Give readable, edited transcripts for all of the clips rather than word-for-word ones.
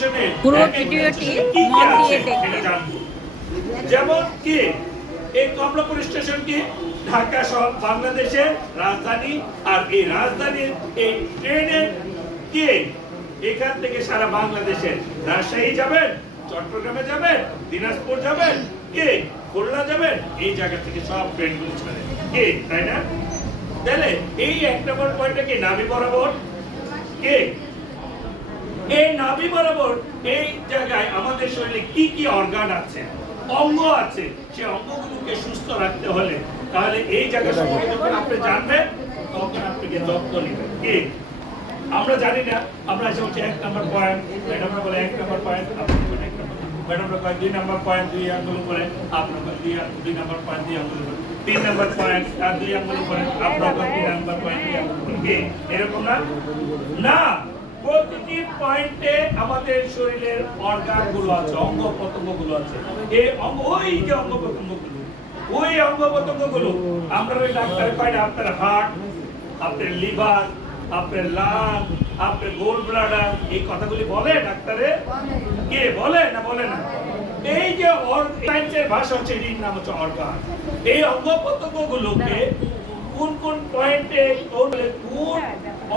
স্টেশনে পুরো ভিডিওটি মন দিয়ে দেখবেন। যেমন কি এই কমলাপুর স্টেশন কি ঢাকা সহ বাংলাদেশের রাজধানী, আর এই রাজধানীর এই ট্রেনের কি এখান থেকে সারা বাংলাদেশের রাজশাহী যাবেন, চট্টগ্রামে যাবেন, দিনাজপুর যাবেন, কি খুলনা যাবেন, এই জায়গা থেকে সব ট্রেনগুলো ছাড়ে কি, তাই না? তাহলে এই 1 নম্বর পয়েন্টটা কি নাভি বরাবর কি, এই নাভি বরাবর এই জায়গায় আমাদের শরীরে কি কি অর্গান আছে, অঙ্গ আছে, সেই অঙ্গগুলোকে সুস্থ রাখতে হলে তাহলে এই জায়গা সম্পর্কে যখন আপনি জানবেন তখন আপনাকে যত্ন নেবেন কি। আমরা জানি না, আমরা এসে হচ্ছে 1 নম্বর পয়েন্ট, ম্যাডামরা বলে 1 নম্বর পয়েন্ট, ম্যাডামরা কয় 2 নম্বর পয়েন্ট 2 আঙ্গুল করে, আপনারা 2 নম্বর পয়েন্ট 2 আঙ্গুল করে, 3 নম্বর পয়েন্ট আর 2 আঙ্গুল করে, আপনারা 3 নম্বর পয়েন্ট 2 আঙ্গুল করে কি, এরকম না? না, প্রতিটি পয়েন্টে আমাদের শরীরের অর্গান গুলো আছে, অঙ্গ প্রত্যঙ্গ গুলো আছে। এই অঙ্গ, ওই যে অঙ্গ প্রত্যঙ্গ গুলো, ওই অঙ্গ প্রত্যঙ্গ গুলো আমরা ওই ডাক্তারের কয় না, আপনার হার্ট, আপনার লিভার, আপনার লাং, আপনার গোল্ড ব্লাডার, এই কথাগুলি বলে ডাক্তারে কে বলে না বলে না? এই যে সায়েন্সের ভাষা হচ্ছে এর নাম হচ্ছে অর্গান। এই অঙ্গ প্রত্যঙ্গ গুলোকে কোন কোন পয়েন্টে করলে কোন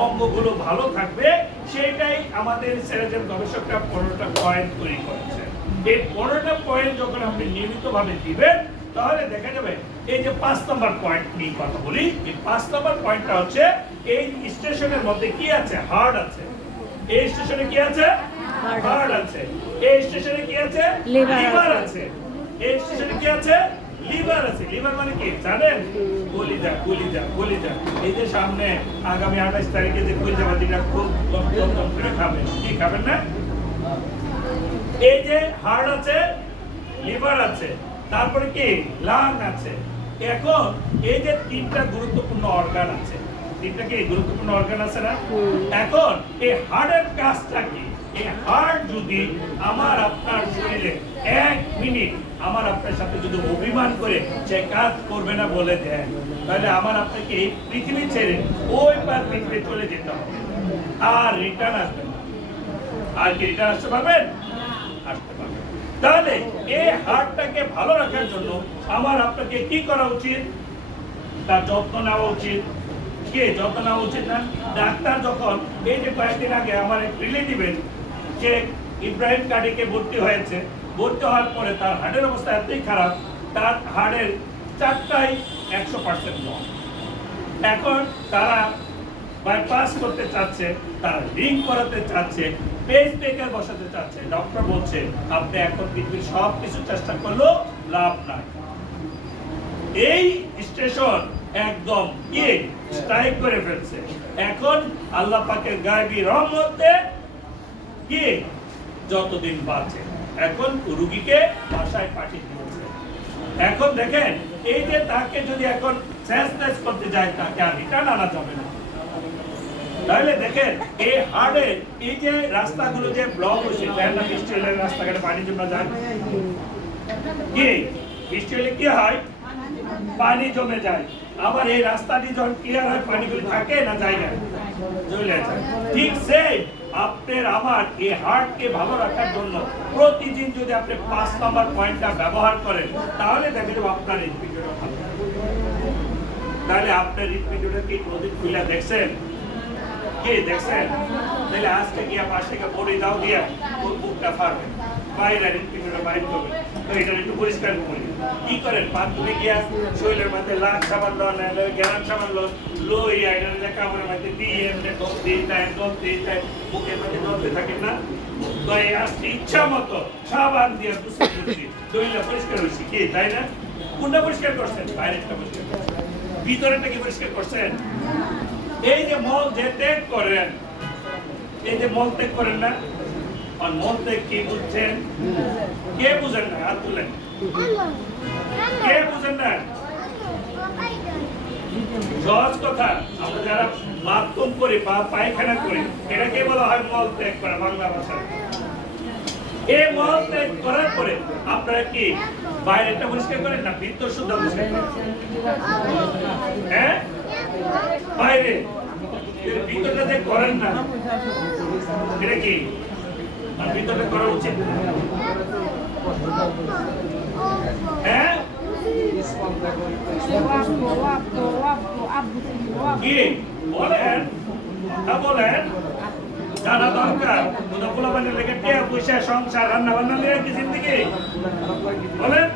অঙ্গগুলো ভালো থাকবে সেটাই আমাদের সার্জন গবেষকরা 15টা পয়েন্ট তৈরি করেছে। এই 15টা পয়েন্ট যখন আপনি নিয়মিতভাবে দিবেন তাহলে দেখা যাবে এই যে 5 নম্বর পয়েন্ট নিয়ে কথা বলি, এই 5 নম্বর পয়েন্টটা হচ্ছে এই স্টেশনের মধ্যে কি আছে, হার্ট আছে। এই স্টেশনে কি আছে, হার্ট আছে। এই স্টেশনে কি আছে, লিভার আছে। এই স্টেশনে কি আছে, লিভার আছে। লিভার মানে কি জানেন? কলিজা, কলিজা, কলিজা। এই যে সামনে আগামী 28 তারিখে যে কলিজা ভাজিটা খুব দম করে খাবেন, কি খাবেন না? এই যে হার্ট আছে, লিভার আছে, তারপরে কি লাং আছে। এখন এই যে 3টা গুরুত্বপূর্ণ অর্গান আছে, 3টা কি গুরুত্বপূর্ণ অর্গান আছে না? এখন এই হার্টের কাজটা কি? এই হার্ট যদি আমার আপনার শরীরে 1 মিনিট আমার আপনার সাথে যদি অভিমান করে সে কাজ করবে না বলে দেন, তাহলে আমার আপনাকে এই পৃথিবী ছেড়ে ওই পার পৃথিবী চলে যেতে হবে, আর রিটার্ন আসবে না। আর কি রিটার্ন আসতে পারবেন? আসতে পারবেন। তাহলে এই হার্টটাকে ভালো রাখার জন্য আমার আপনাকে কি করা উচিত? তার যত্ন নেওয়া উচিত। কি যত্ন নেওয়া উচিত না? ডাক্তার যখন এই যে কয়েকদিন আগে আমার এক রিলেটিভের যে ইব্রাহিম কাডিকে ভর্তি হয়েছে, ভর্তি হওয়ার পরে তার হার্টের অবস্থা এতই খারাপ, তার হার্টের 4টাই 100% লং। এখন তারা বাইপাস করতে চাচ্ছে, তারা রিং করাতে চাচ্ছে, পেস মেকার বসাতে চাচ্ছে। ডক্টর বলছে আপনি এখন পৃথিবীর সব কিছু চেষ্টা করলেও লাভ নাই। এই স্টেশন একদম কি স্ট্রাইক করে ফেলছে। এখন আল্লাহ পাকের গায়বী রহমতে কি যতদিন বাঁচে, এখন রোগীকে বাসায় পাঠিয়ে দিয়েছে। এখন দেখেন এই যে তাকে যদি এখন সেন্সলেস করতে যায় তাকে আর রিটার্ন আনা যাবে না। তাহলে দেখেন এই হার্টে এই যে রাস্তাগুলো যে ব্লক হয়েছে, বৃষ্টি হলে রাস্তাঘাটে পানি জমা যায়, কি বৃষ্টি হলে কি হয়, পানি জমে যায়। আবার এই রাস্তাটি যখন ক্লিয়ার হয় পানিগুলো থাকে না জায়গায় চলে যায়। ঠিক সেই আপনার আমার এই হার্টকে ভালো রাখার জন্য প্রতিদিন যদি আপনি 5 নম্বর পয়েন্টটা ব্যবহার করেন তাহলে দেখেন আপনার হৃদপিণ্ডটা ভালো। তাহলে আপনার হৃদপিণ্ডটা কি প্রদীপ খুলে দেখছেন? কি দেখছেন? তাহলে আজকে গিয়ে পাশে বড়ি দাও দিয়া ওর বুকটা ফাড়বেন, বাইরে হৃদপিণ্ডটা বাইর করবেন। তো এটা একটু পরিষ্কার করি। কি করেন? বাথরুমে গিয়া শরীরের মধ্যে লাখ সাবান লন, গ্যারান সাবান লন, লই আইডারে কামড়ের মধ্যে দিয়ে এমনি ডলতে বুকের মধ্যে ডলতে থাকেন না? তো এই আজকে ইচ্ছা মতো সাবান দিয়ে দইলা পরিষ্কার হয়েছি, কি তাই না? কোনটা পরিষ্কার করছেন? বাইরেটা পরিষ্কার করছেন, ভিতরেটা কি পরিষ্কার করছেন? এই যে মল যে ত্যাগ করেন, এই যে মল ত্যাগ করেন না, আর মল ত্যাগ কি বুঝছেন? কে বুঝেন না? হাত তুলেন। কে বুঝেন না? সহজ কথা, আমরা যারা বাথরুম করি বা পায়খানা করি এটাকে বলা হয় মল ত্যাগ করা বাংলা ভাষায়। এই মল ত্যাগ করার পরে আপনারা কি বাইরেটা পরিষ্কার করেন না ভিতর শুদ্ধ পরিষ্কার করেন? হ্যাঁ, বাইরে ভিতরটা যে করেন না, এটা কি আর ভিতরে করা উচিত হ্যাঁ কি বলেন তা বলেন জানা দরকার পোলা বানিয়ে লেগে কে পয়সা সংসার রান্না বান্না নিয়ে কি জিন্দগি বলেন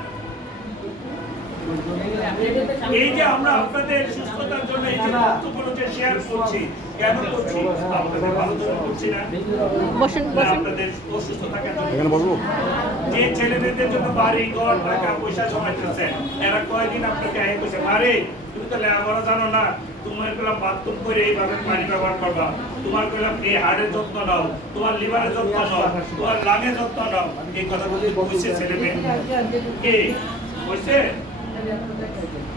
এই যে আমরা আপনাদের সুস্থতার জন্য এই যে তথ্যগুলো যে শেয়ার করছি কেন করছি আপনাদের ভালো জন্য করছি না বসেন আপনাদের অসুস্থ থাকার জন্য যে ছেলেদের জন্য বাড়ি ঘর টাকা পয়সা জমাইতেছে এরা কয়দিন আপনাকে আগে কইছে আরে তুমি তো লেখাপড়া জানো না তোমার কইলাম বাথরুম করে এইভাবে পানি ব্যবহার করবা তোমার কইলাম এই হাড়ের যত্ন নাও তোমার লিভারের যত্ন নাও তোমার লাঙের যত্ন নাও এই কথাগুলো কইছে ছেলেমেয়ে কে কইছে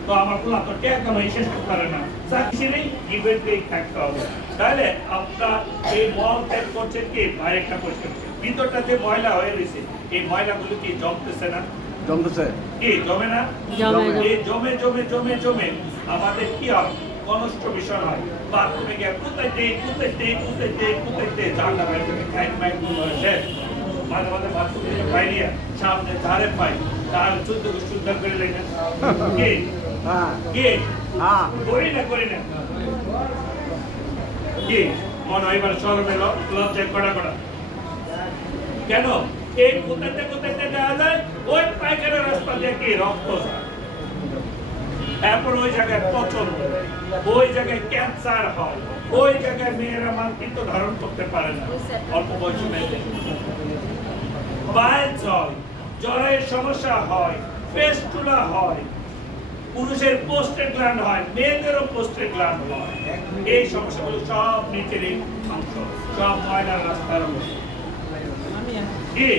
তো আমার পোলা তো কে কেন শেষ করতে পারে না চাকরি নেই গিভেন টেক থাকতে হবে তাহলে আপনার এই মল ত্যাগ করছেন কি বাইরেটা পরিষ্কার ভিতরটা যে ময়লা হয়ে রয়েছে এই ময়লাগুলো কি জমতেছে না জমতেছে কি জমে না এই জমে জমে জমে জমে আমাদের কি হয় কনস্ট্রাকশন হয় বাথরুমে গিয়ে কুতাইতে জানলা বাইরে থেকে খাইট মাইট হয়ে শেষ মাঝে মাঝে বাথরুমে বাইরিয়া সামনে ধারে পাই তার 14 গোষ্ঠী উদ্ধার করে লেখেন কি কি করি না কি মনে হয় এবার শরমে লজ্জায় কড়া কড়া কেন এই কোথাতে যাওয়া যায় ওই পায়খানা রাস্তা দিয়ে কি রক্ত যায় এরপর ওই জায়গায় পচন ওই জায়গায় ক্যান্সার হয় ওই জায়গায় মেয়েরা মাতৃত্ব ধারণ করতে পারে না অল্প বয়সী মেয়েদের বাইল হয় জ্বরের সমস্যা হয় ফেস্টুলা হয় পুরুষের পোস্টেড গ্ল্যান্ড হয় মেয়েদেরও পোস্টেড গ্ল্যান্ড হয় এই সমস্যাগুলো সব নিচের অংশ সব ময়লার রাস্তার অংশ কি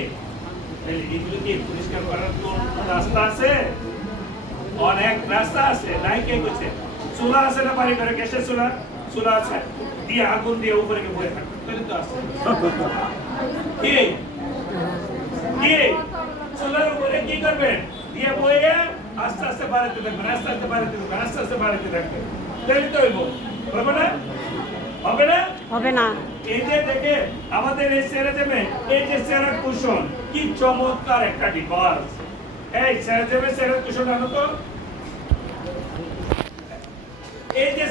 এগুলো কি পরিষ্কার করার কোন রাস্তা আছে অনেক রাস্তা আছে নাই কে কইছে চুলা আছে না বাড়ি ঘরে গ্যাসের চুলা আছে দিয়ে আগুন দিয়ে উপরে গিয়ে বয়ে থাকবে তাহলে তো আছে কি কি চুলার উপরে কি করবেন দিয়ে বয়ে আস্তে আস্তে বাড়াতে থাকবেন আস্তে আস্তে বাড়াতে থাকবেন তাহলে তো হবে না হবে না এই যে দেখে আমাদের এই সেরাজেমে এই যে সেরার কুশন কি চমৎকার একটা ডিভাইস এই সেরার কুশন জানো তো এই যে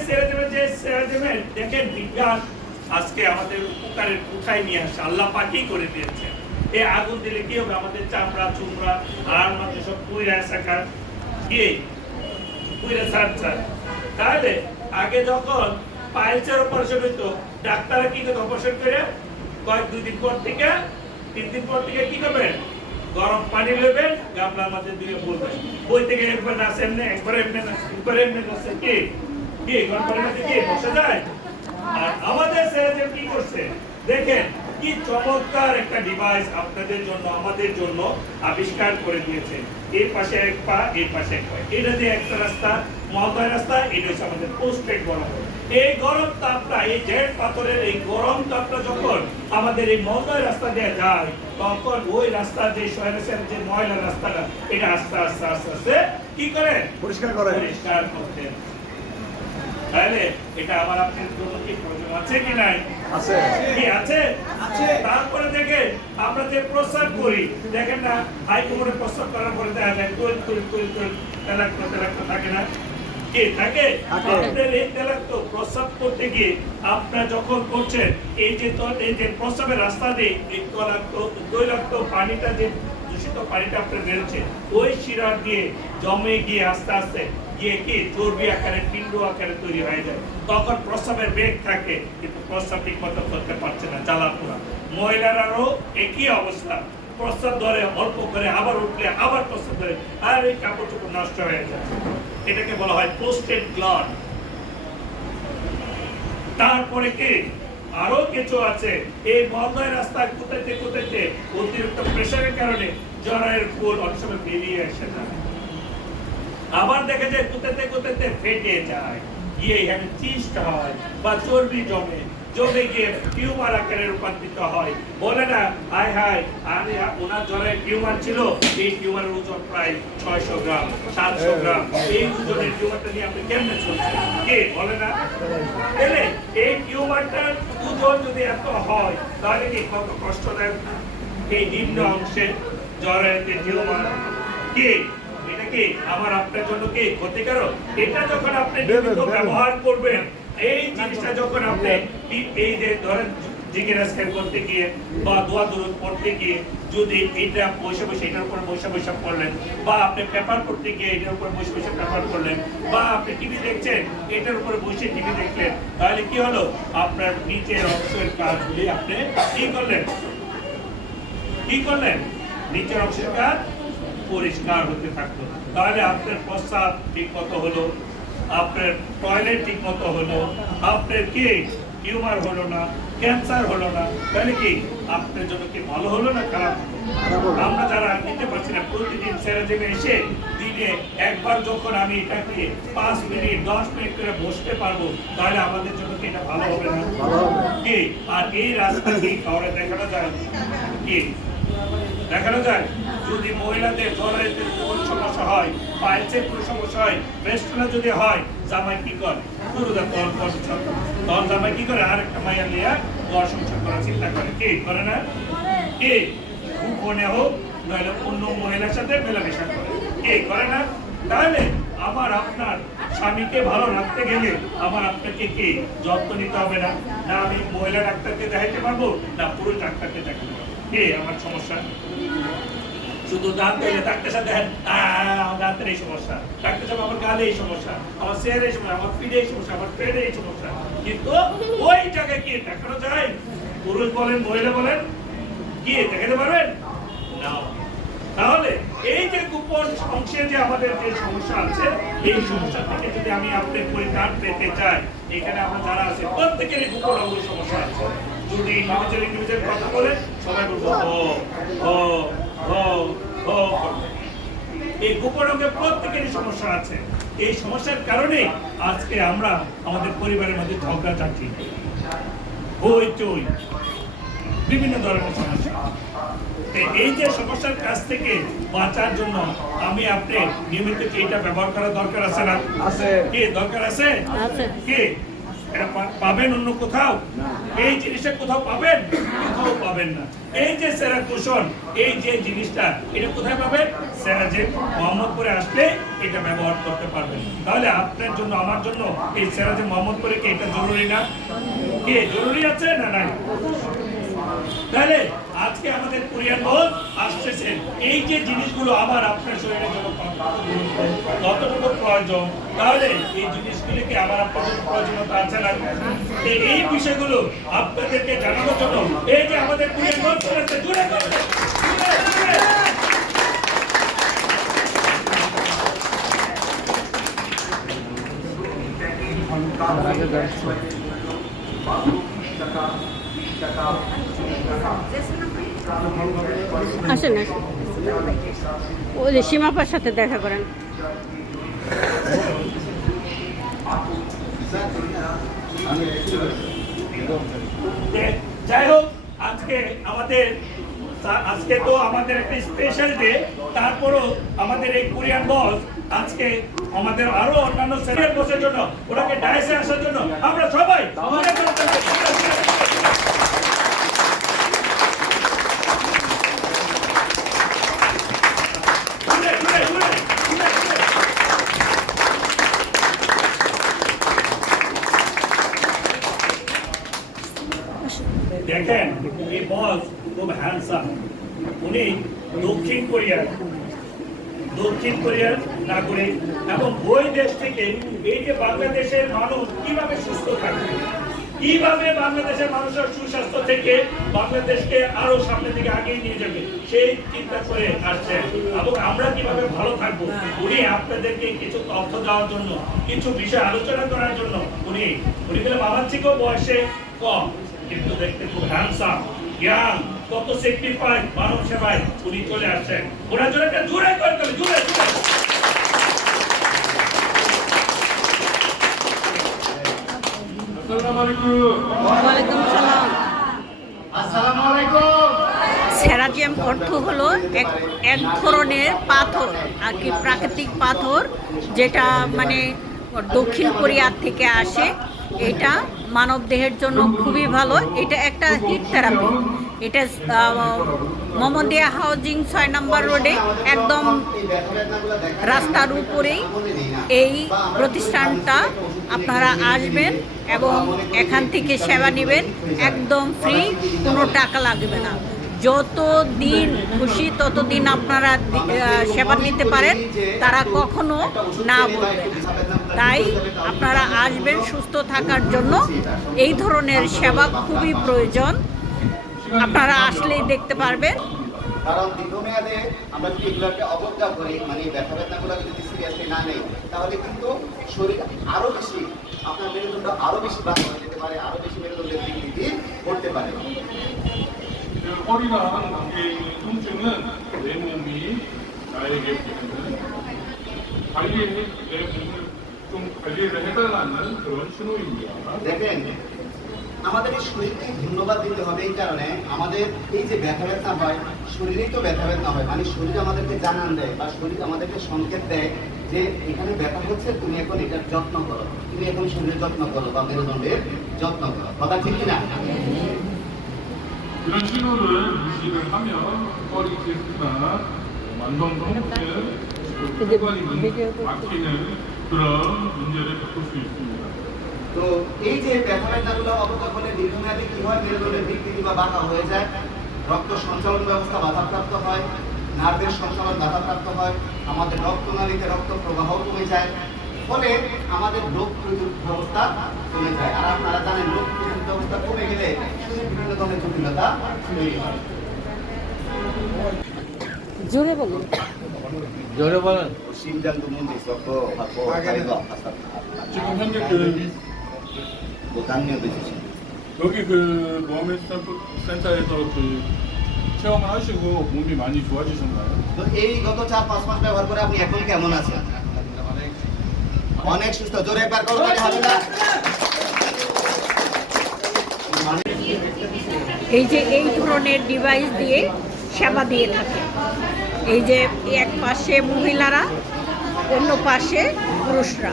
সেরাজেমে দেখেন বিজ্ঞান আজকে আমাদের উপকারের কোথায় নিয়ে আসে আল্লাহ পাকই করে দিয়েছে এই আগুন দিলে কি হবে আমাদের চামড়া চুমড়া আর মাঝে সব পুইরা সাকা কি পুইরা সারছা তাহলে আগে যখন পাইলসের অপারেশন হইতো ডাক্তাররা কি করে অপারেশন করে কয়েক 2 দিন পর থেকে 3 দিন পর থেকে কি করবেন গরম পানি নেবেন গামলার মধ্যে দিয়ে বলবেন বই থেকে একবার না এমনি একবার এমনি না কি গরম পানির মধ্যে কি বসে যায় আর আমাদের সেরাজেম কি করছে দেখেন কি চমৎকার একটা ডিভাইস আপনাদের জন্য আমাদের জন্য আবিষ্কার করে দিয়েছে এর পাশে এক পা এর পাশে এক পা এটা দিয়ে একটা রাস্তা মহোদয় রাস্তা এটা হচ্ছে আমাদের পোস্টেড গরম এই গরম তাপটা এই জেট পাথরের এই গরম তাপটা যখন আমাদের এই মহোদয় রাস্তা দিয়ে যায় তখন ওই রাস্তা যে শহরের যে ময়লা রাস্তাটা এটা আস্তে আস্তে কি করে পরিষ্কার করতে তাহলে এটা আমার আপনার জন্য কি প্রয়োজন আছে কি নাই আছে কি আছে তারপরে দেখে আমরা যে প্রস্তাব করি দেখেন না হাই কোমরে প্রস্তাব করার পরে দেখা যায় তেলাক্ত থাকে না কি থাকে আপনাদের এই তেলাক্ত প্রস্তাব করতে গিয়ে আপনারা যখন করছেন এই যে প্রস্তাবের রাস্তা দিয়ে এই তৈলাক্ত পানিটা যে দূষিত পানিটা আপনার বেরোচ্ছে ওই শিরা দিয়ে জমে গিয়ে আস্তে আস্তে গিয়ে কি চর্বি আকারে পিণ্ড আকারে তৈরি হয়ে যায় তখন প্রস্রাবের বেগ থাকে কিন্তু প্রস্রাব ঠিক মতো করতে পারছে না জ্বালাপোড়া মহিলারাও একই অবস্থা প্রস্রাব ধরে অল্প করে আবার উঠলে আবার প্রস্রাব ধরে আর এই কাপড় চোপড় নষ্ট হয়ে যায় এটাকে বলা হয় পোস্টেড গ্ল্যান্ড তারপরে কি আরো কিছু আছে এই মহোদয় রাস্তা কোথাতে অতিরিক্ত প্রেসারের কারণে জ্বরের ফুল অনেক সময় বেরিয়ে আসে না আবার দেখা যায় কোথাতে ফেটে যায় গিয়ে এখানে চিস্ট হয় বা চর্বি জমে গিয়ে টিউমার আকারে রূপান্তরিত হয় বলে না হায় আরে ওনার জ্বরে টিউমার ছিল এই টিউমারের ওজন প্রায় 600 গ্রাম 700 গ্রাম এই ওজনের টিউমারটা নিয়ে আপনি কেমনে চলছেন কে বলে না তাহলে এই টিউমারটার ওজন যদি এত হয় তাহলে কি কত কষ্টদায়ক এই নিম্ন অংশে জরায়ুতে টিউমার কি এটা কি আমার আপনার জন্য কি ক্ষতিকারক? এটা যখন আপনি নিয়মিত ব্যবহার করবেন, এই জিনিসটা যখন আপনি এই যে ধরেন জিজ্ঞাসা করতে গিয়ে বা দোয়া দরুদ পড়তে গিয়ে যদি এটা বসে বসে এটার উপর বসে বসে পড়লেন, বা আপনি পেপার পড়তে গিয়ে এটার উপর বসে বসে পেপার পড়লেন, বা আপনি টিভি দেখছেন এটার উপর বসে টিভি দেখলেন, তাহলে কি হলো? আপনার নিচের অংশের কাজগুলি আপনি কি করলেন? নিচের অংশের কাজ পরিষ্কার হতে থাকলো। তাহলে আপনার প্রস্রাব ঠিক মতো হলো, আপনার টয়লেট ঠিক মতো হলো, আপনার কি টিউমার হলো না, ক্যান্সার হলো না, তাহলে কি আপনার জন্য কি ভালো হলো না খারাপ? আমরা যারা নিতে পারছি না, প্রতিদিন সেরাজিমে এসে দিনে একবার যখন আমি এটাকে 5 মিনিট 10 মিনিট করে বসতে পারবো, তাহলে আমাদের জন্য কি এটা ভালো হবে না? কি আর এই রাস্তা কি কাউরে দেখানো যায়? কি দেখানো যায়? যদি মহিলাদের জরায়ুতে কোনো সমস্যা হয়, পাইলসের কোনো সমস্যা হয়, ব্রেস্টনা যদি হয়, জামাই কি করে? পুরোটা তখন জামাই কি করে? আরেকটা মাইয়া নিয়ে ঘর সংসার করার চিন্তা করে। কি করে না? কি গোপনে হোক নইলে অন্য মহিলার সাথে মেলামেশা করে। কি করে না? তাহলে আমার আপনার স্বামীকে ভালো রাখতে গেলে আমার আপনাকে কি যত্ন নিতে হবে না? না আমি মহিলা ডাক্তারকে দেখাইতে পারবো, না পুরুষ ডাক্তারকে দেখাতে পারবো? কি আমার সমস্যা? শুধু দাঁত পেলে ডাক্তার সাথে দাঁতের এই সমস্যা, ডাক্তার সাহেব আমার গালে এই সমস্যা, আমার চেয়ারে এই সমস্যা, আমার পিঠে এই সমস্যা, আমার পেটে এই সমস্যা, কিন্তু ওই জায়গায় কি দেখানো যায়? পুরুষ বলেন মহিলা বলেন, কি দেখাতে পারবেন না? তাহলে এই যে গোপন অংশে যে আমাদের যে সমস্যা আছে, এই সমস্যা থেকে যদি আমি আপনার পরিত্রাণ পেতে চাই, এখানে আমরা যারা আছে প্রত্যেকেরই গোপন অঙ্গ সমস্যা আছে। যদি ইন্ডিভিজুয়াল কথা বলে সবাই বলবো এই গোপন অঙ্গে প্রত্যেকেরই সমস্যা আছে। এই সমস্যার কারণে আজকে আমরা আমাদের পরিবারের মধ্যে ঝগড়া ঝাঁটি, হইচই, বিভিন্ন ধরনের সমস্যা। এই যে সমস্যার কাছ থেকে বাঁচার জন্য আমি আপনি নিয়মিত এইটা ব্যবহার করা দরকার আছে না? কি দরকার আছে? কি এটা পাবেন অন্য কোথাও? এই জিনিসটা কোথাও পাবেন? কোথাও পাবেন না। এই যে সেরাকুশন, এই যে জিনিসটা, এটা কোথায় পাবেন? সেরাজে মোহাম্মদপুরে আসলে এটা ব্যবহার করতে পারবেন। তাহলে আপনার জন্য আমার জন্য এই সেরাজে মোহাম্মদপুরে কি এটা জরুরি না? কি জরুরি আছে না নাই? তাহলে আজকে আমাদের কোরিয়ান বস আসতেছেন, এই যে জিনিসগুলো আবার আপনার শরীরের জন্য কতটুকু প্রয়োজন, তাহলে এই জিনিসগুলিকে আবার আপনার জন্য প্রয়োজনীয়তা আছে না? এই বিষয়গুলো আপনাদেরকে জানানোর জন্য এই যে আমাদের কোরিয়ান বস চলেছে, জুড়ে করবে আসেন না, ওই যে সীমাপার সাথে দেখা করেন। যাই হোক, আজকে তো আমাদের একটা স্পেশাল ডে, তারপরও আমাদের এই কোরিয়ান বস আজকে আমাদের আরো অন্যান্য সিনিয়র বসের জন্য ওনাকে ডায়াসে আসার জন্য আমরা সবাই দেখেন এই বস খুব হ্যান্ডসাম। উনি দক্ষিণ কোরিয়ার নাগরিক এবং ওই দেশ থেকে এই যে বাংলাদেশের মানুষ কিভাবে সুস্থ থাকবে, কিভাবে বাংলাদেশের মানুষের সুস্বাস্থ্য থেকে বাংলাদেশকে আরো সামনের দিকে আগিয়ে নিয়ে যাবে সেই চিন্তা করে আসছেন, এবং আমরা কিভাবে ভালো থাকবো উনি আপনাদেরকে কিছু তথ্য দেওয়ার জন্য, কিছু বিষয় আলোচনা করার জন্য উনি গেলাম আমার থেকেও বয়সে কম, কিন্তু দেখতে খুব হ্যান্ডসাম, ইয়াং, কত স্যাক্রিফাইস মানব সেবায় উনি চলে আসছেন। ওনার জন্য একটা জোরে করতে হবে, জোরে জোরে। ওয়ালাইকুম সালাম। আসসালামু আলাইকুম। সেরাজিয়াম অর্থ হলো এক ধরনের পাথর আর কি, প্রাকৃতিক পাথর, যেটা মানে দক্ষিণ কোরিয়া থেকে আসে। এটা মানব দেহের জন্য খুবই ভালো। এটা একটা হিট থেরাপি। এটা মোহাম্মদিয়া হাউজিং 6 নম্বর রোডে একদম রাস্তার উপরেই এই প্রতিষ্ঠানটা। আপনারা আসবেন এবং এখান থেকে সেবা নেবেন, একদম ফ্রি, কোনো টাকা লাগবে না। যত দিন খুশি ততদিন আপনারা সেবা নিতে পারেন, তারা কখনো না বলবে না। তাই আপনারা আসবেন সুস্থ থাকার জন্য। এই ধরনের সেবা খুবই প্রয়োজন, আপনারা আসলেই দেখতে পারবেন। কারণ দীর্ঘমেয়াদে আমরা যদি এগুলোকে অবজ্ঞা করি, মানে ব্যথা বেদনাগুলো যদি সিরিয়াসলি না নেই, তাহলে কিন্তু শরীর আরো বেশি, আপনার মেরুদণ্ড আরো বেশি বাড়া হয়ে যেতে পারে, আরো বেশি মেরুদণ্ডের বিকৃতি ঘটতে পারে। 허리랑 어깨에 있는 통증은 내 몸이 나에게 보내는 내 몸을 좀 관리를 해달라는 그런 신호입니다. দেখেন, আমাদের এই শরীরকে ধন্যবাদ দিতে হবে এই কারণে, আমাদের এই যে ব্যথা বেদনা হয়, শরীরেই তো ব্যথা বেদনা হয়, মানে শরীর আমাদেরকে জানান দেয় বা শরীর আমাদেরকে সংকেত দেয় যে এখানে ব্যথা হচ্ছে, তুমি এখন এটার যত্ন করো, তুমি এখন শরীরের যত্ন করো বা মেরুদণ্ডের যত্ন করো। কথা ঠিক কিনা? 이런 신호를 무시를 하면 허리 디스크나 만성 통증, 혈관이 막히는 그런 문제를 겪을 수 있습니다. তো এই যে ব্যথা বেদনাগুলো অবজ্ঞা করলে দীর্ঘমেয়াদী কি হয়, মেরুদণ্ডের বিকৃতি বা বাঁকা হয়ে যায়, রক্ত সঞ্চালন ব্যবস্থা বাধাপ্রাপ্ত হয়, নার্ভের সঞ্চালন বাধাপ্রাপ্ত হয়, আমাদের রক্তনালীতে রক্ত প্রবাহ কমে যায়, ফলে আমাদের রোগ প্রতিরোধ ব্যবস্থা কমে যায়। আর আপনারা জানেন, রোগ প্রতিরোধ ব্যবস্থা কমে গেলে বিভিন্ন ধরনের জটিলতা তৈরি হয়। জোরে বলুন। জোরে বলেন। 심장도 문제 있었고, 하고 다리도 아팠었다. 지금 현재 뭐 당뇨도 있으시고. 여기 모하메드 센터에서 체험을 하시고 몸이 많이 좋아지셨나요? তো এই গত 4-5 মাস ব্যবহার করে আপনি এখন কেমন আছেন? অনেক সুস্থ। জোরে একবার করবেন, হবে না? এই যে এই ধরনের ডিভাইস দিয়ে সেবা দিয়ে থাকে। এই যে এক পাশে মহিলারা, অন্য পাশে পুরুষরা।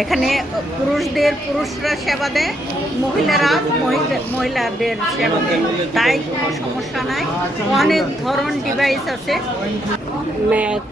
এখানে পুরুষরা সেবা দেয়, মহিলারা মহিলাদের সেবা দেয়। তাই কোনো সমস্যা নাই, অনেক ধরন ডিভাইস আছে। ম্যাচ